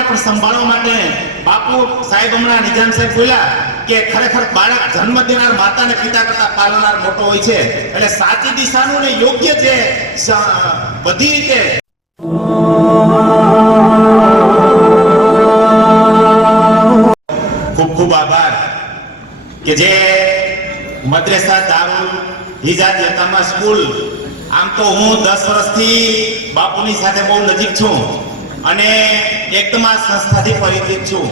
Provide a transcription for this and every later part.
પણ સંભાળવા માટે બાપુ સાહેબ હમણાં નિજામ સાહેબ બોલ્યા કે ખરેખર બાળક જન્મ દેનાર માતા પિતા કરતા પાલનાર મોટો હોય છે. એટલે સાચી દિશાનું ને યોગ્ય છે બધી રીતે ખૂબ ખૂબ આભાર કે જે મદ્રેસા દારૂ હિજાત સ્કૂલ આમ તો હું દસ વર્ષથી બાપુની સાથે બહુ નજીક છું અને એકદમ આ સંસ્થાથી પરિચિત છું.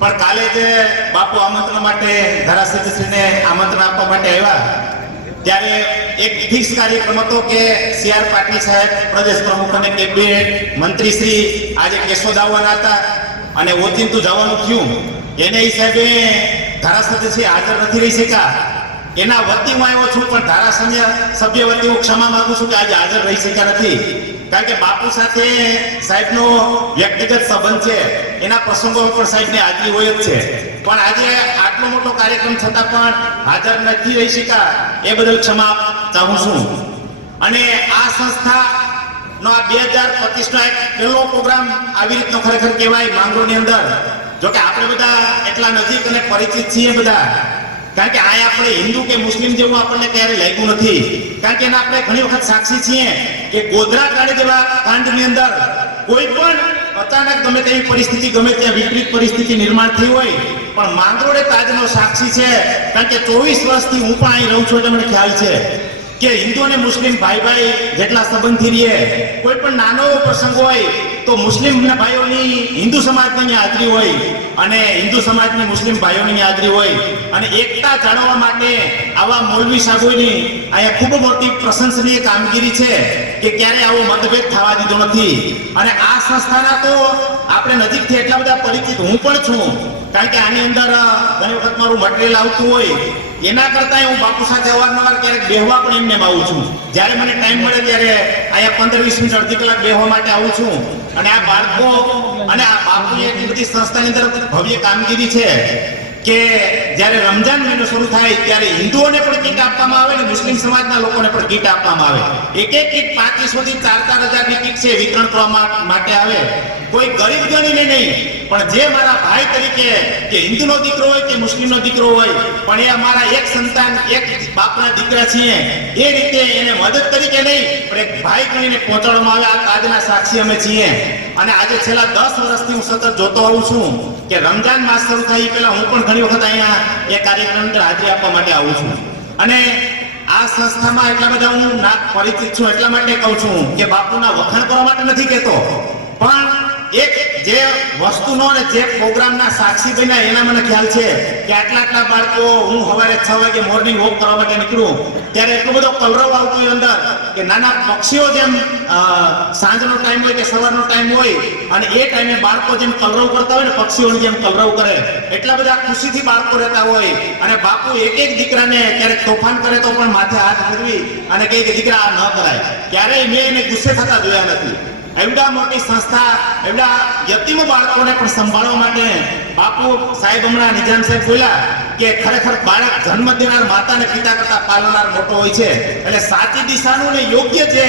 પણ કાલે જે બાપુ આમંત્રણ માટે ધારાસભ્યશ્રીને આમંત્રણ આપવા માટે આવ્યા, ત્યારે એક ફિક્સ કાર્યક્રમ હતો કે સી આર પાટીલ સાહેબ, પ્રદેશ પ્રમુખ અને કેબિનેટ મંત્રી શ્રી આજે કેશોદ આવવાના હતા અને ઓચિંતું જવાનું થયું. એને હિસાબે ધારાસભ્ય શ્રી હાજર નથી રહી શક્યા. એના વતી હું આવ્યો છું, પણ ધારાસભ્ય સભ્ય વતી હું ક્ષમા માંગુ છું કે આજે હાજર રહી શક્યા નથી. કારણ કે બાપુ સાથે સાહેબનો વ્યક્તિગત સંબંધ છે, એના પ્રસંગો પણ સાહેબની હાજરી હોય જ છે. પણ આજે આટલો મોટો કાર્યક્રમ છતાં પણ હાજર નથી રહી શક્યા, એ બદલ ક્ષમા ચાહું છું. અને આ સંસ્થા નો આ બે હજાર પચીસ નો એક પહેલો પ્રોગ્રામ આવી રીતનો ખરેખર કહેવાય માંગરોની અંદર. જો કે આપણે બધા એટલા નજીક અને પરિચિત છીએ બધા. કારણ કે આ આપણે હિન્દુ કે મુસ્લિમ જેવું આપણને ક્યારે લાગ્યું નથી. કારણ કે એના આપણે ઘણી વખત સાક્ષી છીએ કે ગોધરા કાંડ જેવા કાંડની અંદર કોઈ પણ અચાનક ગમે તેવી પરિસ્થિતિ, ગમે ત્યાં વિપરીત પરિસ્થિતિ નિર્માણ થઈ હોય, પણ માંગરોળે તાજનો સાક્ષી છે. કારણ કે ચોવીસ વર્ષથી હું પણ અહીં રહું છું એટલે મને ખ્યાલ છે કે હિન્દુ અને મુસ્લિમ ભાઈ ભાઈ જેટલા સંબંધી રહીએ, કોઈ પણ નાનો પ્રસંગ હોય તો મુસ્લિમ ભાઈઓની હિન્દુ સમાજની હાજરી હોય અને હિન્દુ સમાજની મુસ્લિમ ભાઈઓની હાજરી હોય અને એકતા જાળવવા માટે આવા મૌલવી સાહેબોની અહીંયા ખૂબ મોટી પ્રશંસનીય કામગીરી છે કે ક્યારે આવો મતભેદ થવા દીધો નથી. અને આ સંસ્થાના તો આપણે નજીકથી એટલા બધા પરિચિત હું પણ છું. કારણ કે આની અંદર ઘણી વખત મારું મટીરિયલ આવતું હોય. એના કરતા હું બાપુ સાથે અવારનવાર ક્યારેક બેહવા પણ એમને આવું છું. જ્યારે મને ટાઈમ મળે ત્યારે અહીંયા પંદર વીસ મિનિટ અડધી કલાક બેહવા માટે આવું છું. અને આ બાળકો અને આ બાપુની એટલી બધી સંસ્થાની અંદર ભવ્ય કામગીરી છે. કે જ્યારે રમજાન મહિનો શરૂ થાય ત્યારે હિન્દુઓને પણ કીટ આપવામાં આવે અને મુસ્લિમ સમાજના લોકોને પણ કીટ આપવામાં આવે. એક એક કીટ પાંત્રીસો થી ચાર ચાર હજારની કીટ છે, વિતરણ કરવા માટે આવે. કોઈ ગરીબ ગણીને નહીં, પણ જે મારા ભાઈ તરીકે કે હિન્દુનો દીકરો હોય કે મુસ્લિમનો દીકરો હોય, પણ એ અમારા એક સંતાન, એક બાપના દીકરા છીએ, એ રીતે એને મદદ તરીકે નહીં, પણ એક ભાઈ ગણીને પહોંચાડવામાં આવે. આ કાજના સાક્ષી અમે છીએ. અને આજે છેલ્લા દસ વર્ષથી હું સતત જોતો આવું છું કે રમજાન માસ શરૂ થાય પહેલા હું પણ ઘણી વખત અહીંયા એ કાર્યક્રમ અંદર હાજરી આપવા માટે આવું છું. અને આ સંસ્થામાં એટલા બધા હું ના પરિચિત છું એટલા માટે કહું છું કે બાપુના વખાણ કરવા માટે નથી કહેતો, પણ એક જે વસ્તુનો અને જે પ્રોગ્રામના સાક્ષી બન્યા એના મને ખ્યાલ છે કે આટલા આટલા બાળકો હું સવારે છ વાગે મોર્નિંગ વોક કરવા માટે નીકળું, ત્યારે એટલો બધો કલરવ આવતો હોય અંદર કે નાના પક્ષીઓ જેમ સાંજનો ટાઈમ હોય કે સવારનો ટાઈમ હોય અને એ ટાઈમે બાળકો જેમ કલરવ કરતા હોય ને પક્ષીઓની જેમ કલરવ કરે, એટલા બધા ખુશીથી બાળકો રહેતા હોય અને બાપુ એક એક દીકરાને ક્યારેક તોફાન કરે તો પણ માથે હાથ ફેરવી અને કહે દીકરા આ ન કરાય. ક્યારેય મેં એને ગુસ્સે થતા જોયા નથી. એવડા મોટી સંસ્થા એવડા યતીમ બાળકોને પણ સંભાળવા માટે બાપુ, સાહેબ હમણાં નિજામ સાહેબ બોલ્યા કે ખરેખર બાળક જન્મ દેનાર માતા ને પિતા કરતા પાલનાર મોટો હોય છે. એટલે સાચી દિશાનું ને યોગ્ય છે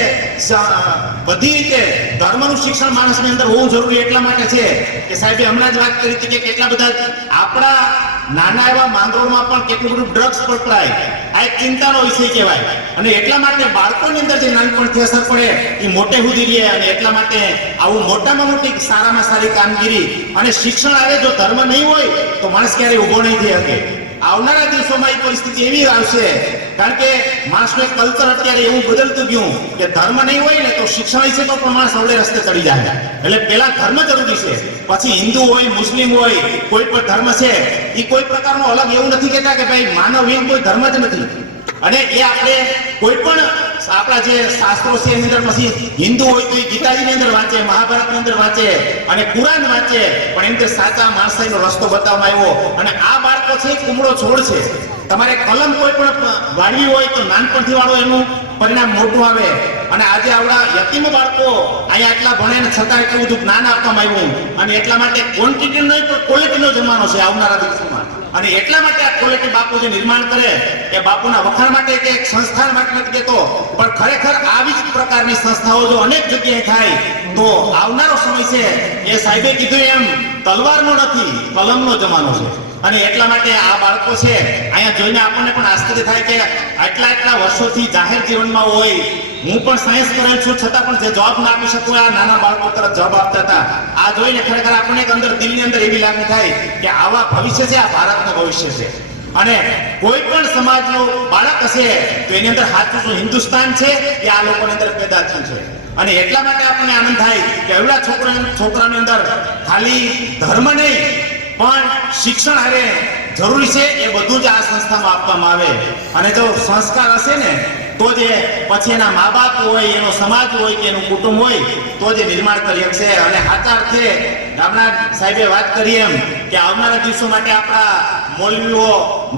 બધી રીતે ધર્મનું શિક્ષણ માણસની અંદર હોવું જરૂરી એટલા માટે છે કે સાહેબે હમણાં જ વાત કરી હતી કે કેટલા બધા આપણા નાના એવા માંગરોળમાં પણ કેટલું બધું ડ્રગ્સ પકડાય. આ એક ચિંતાનો વિષય કહેવાય. અને એટલા માટે બાળકોની અંદર જે નાનપણથી અસર પડે, એ મોટે સુધી રહે અને એટલા માટે આવું મોટામાં મોટી સારામાં સારી કામગીરી અને શિક્ષણ આવે જો ધર્મ નહીં હોય, તો માણસ ક્યારેય ઊભો નહીં થઈ શકે. આવનારા દિવસોમાં એ પરિસ્થિતિ એવી આવશે, કારણ કે માણસનું એક કલ્ચર અત્યારે એવું બદલતું ગયું કે ધર્મ નહીં હોય ને તો શિક્ષણ હશે તો પણ માણસ અવળે રસ્તે ચડી જાય. એટલે પહેલા ધર્મ જરૂરી છે, પછી હિન્દુ હોય, મુસ્લિમ હોય, કોઈ પણ ધર્મ છે, એ કોઈ પ્રકારનો અલગ એવું નથી કહેતા કે ભાઈ માનવ કોઈ ધર્મ જ નથી. અને એ આપણે કોઈ પણ આપણા જે શાસ્ત્રો છે એની અંદર પછી હિન્દુ હોય તો એ ગીતાજીની અંદર વાંચે, મહાભારતની અંદર વાંચે અને કુરાન વાંચે. પણ એમ કે સાચા માણસાઈનો રસ્તો બતાવવામાં આવ્યો. અને આ બાળકો છે, કુમળો છોડ છે. તમારે કલમ કોઈ પણ વાળવી હોય તો નાનપણથી વાળો એનું પરિણામ મોટું આવે. અને આજે આવડા યતિમ બાળકો અહીંયા એટલા ભણે ને છતાં એટલું બધું જ્ઞાન આપવામાં આવ્યું. અને એટલા માટે ક્વોન્ટિટી નહીં, પણ ક્વોલિટીનો જમાનો છે આવનારા દિવસોમાં. અને એટલા માટે આ ક્વોલિટી બાપુજી નિર્માણ કરે એ બાપુના વખાણ માટે કે એક સંસ્થાન માટે નથી કહેતો પણ ખરેખર આવી જ પ્રકારની સંસ્થાઓ જો અનેક જગ્યાએ થાય, તો આવનારો સમય છે એ સાહેબે કીધું એમ, તલવારનો નથી, કલમનો જમાનો છે. અને એટલા માટે આ બાળકો છે, અહીંયા જોઈને આપણને પણ આશ્ચર્ય થાય કે આટલા આટલા વર્ષોથી જાહેર જીવનમાં હોય, હું પણ સાયન્સ કરેલ છું, છતાં પણ જે જવાબ ના આપી શકું, આ નાના બાળકો તરફ જવાબ આપતા હતા. આ જોઈને ખરેખર આપણને એક અંદર દિલની અંદર એવી લાગણી થાય કે આવા ભવિષ્ય છે, આ ભારતનું ભવિષ્ય છે. અને કોઈ પણ સમાજનો બાળક હશે, તો એની અંદર સાચું હિન્દુસ્તાન છે એ આ લોકોની અંદર પેદા થયું છે. અને એટલા માટે આપણને આનંદ થાય કે એવડા છોકરા છોકરાની અંદર ખાલી ધર્મ નહીં પણ શિક્ષણ હારે જરૂરી છે, એ બધું જ આ સંસ્થામાં આપવામાં આવે. અને જો સંસ્કાર હશે ને, તો જે પછી એના મા બાપ હોય, એનો સમાજ હોય કે એનું કુટુંબ હોય, તો જ નિર્માણ કરી શકશે. અને સાચા અર્થે ગામના સાહેબે વાત કરી એમ કે આવનારા દિવસો માટે આપણા મૌલવીઓ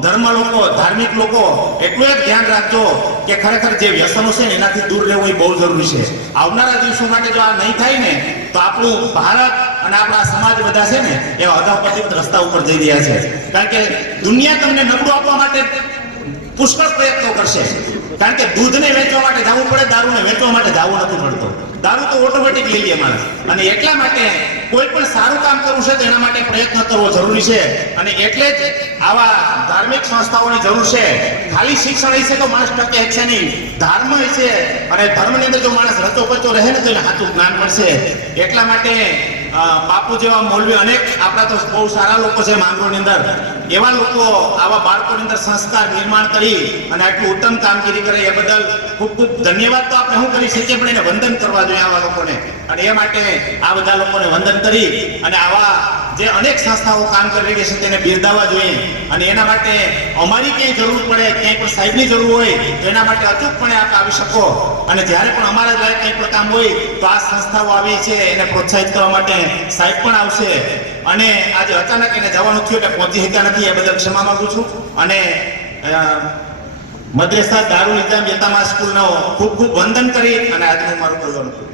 ધર્મ લોકો ધાર્મિક લોકો, એટલું એક ધ્યાન રાખજો કે ખરેખર જે વ્યસનો છે એનાથી દૂર રહેવું એ બહુ જરૂરી છે. આવનારા દિવસો માટે જો આ નહીં થાય ને, તો આપણું ભારત અને આપણા સમાજ બધા છે ને એવા અધપતિત રસ્તા ઉપર જઈ રહ્યા છે. કારણ કે દુનિયા તમને નબળું આપવા માટે પુષ્કળ પ્રયત્નો કરશે. કારણ કે દૂધને વેચવા માટે જવું પડે, દારૂને વેચવા માટે જવું નથી પડતો. દારૂ તો ઓટોમેટિક લઈ લે માણસ. અને એટલા માટે કોઈ પણ સારું કામ કરવું છે તો એના માટે પ્રયત્ન કરવો જરૂરી છે. અને એટલે જ આવા ધાર્મિક સંસ્થાઓની જરૂર છે. ખાલી શિક્ષણ હશે તો માણસ ટકે છે નહીં. ધર્મ છે અને ધર્મની અંદર જો માણસ રચો પચો રહે ને તો એને સાચું જ્ઞાન મળશે. એટલા માટે બાપુ જેવા મૌલવી અનેક આપણા તો બહુ સારા લોકો છે માંગરોળની અંદર. એવા લોકો આવા બાળકોની અંદર સંસ્કાર નિર્માણ કરી અને આટલું ઉત્તમ કામગીરી કરે એ બદલ ખૂબ ખૂબ ધન્યવાદ તો આપણે શું કરી શકીએ, પણ એને વંદન કરવા જોઈએ આવા લોકોને. અને એ માટે આ બધા લોકોને વંદન કરી અને આવા જે અનેક સંસ્થાઓ કામ કરી રહી છે તેને બિરદાવવા જોઈએ. અને એના માટે અમારી ક્યાંય જરૂર પડે, ક્યાંય પણ સાહેબની જરૂર હોય, તો એના માટે અચૂકપણે આપ આવી શકો. અને જ્યારે પણ અમારા લાયક કંઈ પણ કામ હોય, તો આ સંસ્થાઓ આવી છે, એને પ્રોત્સાહિત કરવા માટે સાહેબ પણ આવશે. અને આજે અચાનક એને જવાનું થયું એટલે પહોંચી શક્યા નથી, એ બદલ ક્ષમા માંગુ છું. અને મદ્રેસા દારૂલ ઇજામ યતામા સ્કૂલનો ખૂબ ખૂબ વંદન કરી અને આજનું મારું બોલવાનું